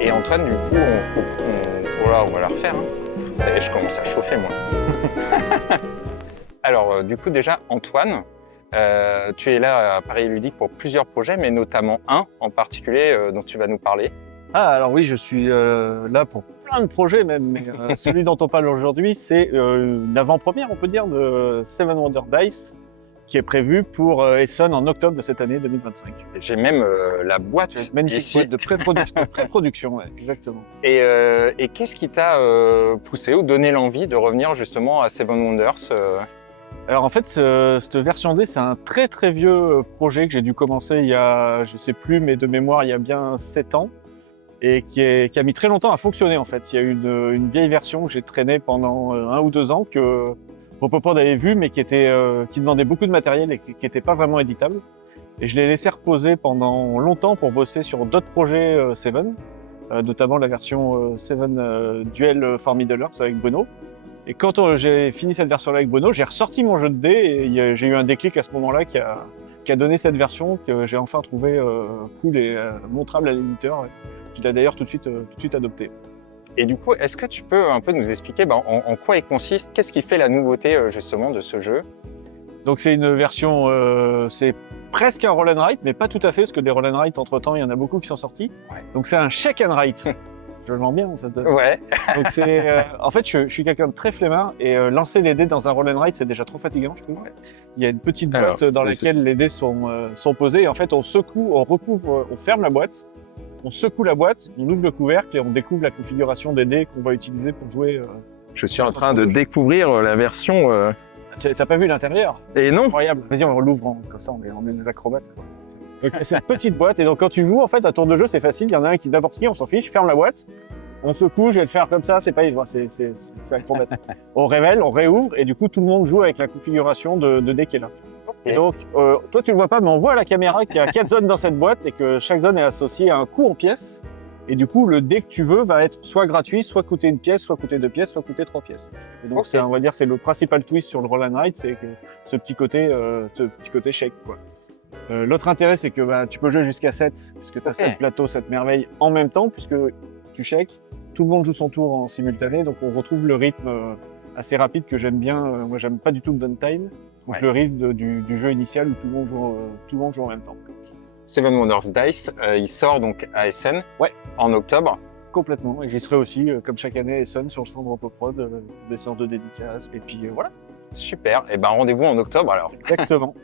Et Antoine, du coup, on va la refaire. Hein. Ça y est, je commence à chauffer, moi. Alors, du coup, déjà, Antoine, tu es là à Paris Ludique pour plusieurs projets, mais notamment un en particulier dont tu vas nous parler. Ah, alors oui, je suis là pour plein de projets même, mais celui dont on parle aujourd'hui, c'est une avant-première, on peut dire, de Seven Wonders Dice, qui est prévue pour Essonne en octobre de cette année 2025. J'ai même la boîte Magnifique ici. boîte de pré-production, ouais, exactement. Et qu'est-ce qui t'a poussé ou donné l'envie de revenir justement à Seven Wonders Alors en fait, cette version D, c'est un très très vieux projet que j'ai dû commencer il y a, je sais plus, mais de mémoire, il y a bien 7 ans. Et qui a mis très longtemps à fonctionner en fait. Il y a eu une vieille version que j'ai traînée pendant 1 ou 2 ans que Robopod avait vu, mais qui demandait beaucoup de matériel et qui n'était pas vraiment éditable. Et je l'ai laissé reposer pendant longtemps pour bosser sur d'autres projets Seven, notamment la version Seven Duel for Middle-earth avec Bruno. Et quand j'ai fini cette version-là avec Bruno, j'ai ressorti mon jeu de dés et j'ai eu un déclic à ce moment-là qui a donné cette version que j'ai enfin trouvé cool et montrable à l'éditeur, qu'il a d'ailleurs tout de suite adopté. Et du coup, est-ce que tu peux un peu nous expliquer en quoi il consiste, qu'est-ce qui fait la nouveauté justement de ce jeu? Donc c'est une version, c'est presque un roll and write, mais pas tout à fait, parce que des roll and write, entre-temps, il y en a beaucoup qui sont sortis. Ouais. Donc c'est un shake and write. Je le vends bien, ça te... Ouais. Donc c'est, en fait, je suis quelqu'un de très flemmard et lancer les dés dans un roll and write, c'est déjà trop fatigant, je trouve. Ouais. Il y a une petite boîte dans laquelle les dés sont posés et en fait, on secoue, on recouvre, on ferme la boîte, on secoue la boîte, on ouvre le couvercle et on découvre la configuration des dés qu'on va utiliser pour jouer. Je suis en train de découvrir la version. T'as pas vu l'intérieur? Et non. Incroyable. Vas-y, on l'ouvre comme ça, on est des acrobates. Quoi. Donc c'est cette petite boîte et donc quand tu joues, en fait, à tour de jeu, c'est facile. Il y en a un qui n'importe qui, on s'en fiche, ferme la boîte, on secoue, je vais le faire comme ça, c'est pas évident, c'est acrobate. On révèle, on réouvre et du coup tout le monde joue avec la configuration de dés qui est là. Et donc, toi tu le vois pas, mais on voit à la caméra qu'il y a 4 zones dans cette boîte et que chaque zone est associée à un coût en pièces. Et du coup, le dé que tu veux va être soit gratuit, soit coûter 1 pièce, soit coûter 2 pièces, soit coûter 3 pièces. Et donc, on va dire, c'est le principal twist sur le roll and write, c'est que ce petit côté shake, quoi. L'autre intérêt, c'est que tu peux jouer jusqu'à 7, puisque tu as 7 plateaux, 7 merveilles en même temps, puisque tu shakes, tout le monde joue son tour en simultané, donc on retrouve le rythme assez rapide que j'aime bien. Moi, j'aime pas du tout le downtime, donc le rythme du jeu initial où tout le monde joue en même temps. Seven Wonders Dice, il sort donc à Essen en octobre. Complètement, et j'y serai aussi, comme chaque année à Essen, sur le stand Ropoprod, des séances de dédicaces, et puis voilà. Super, et ben rendez-vous en octobre alors. Exactement.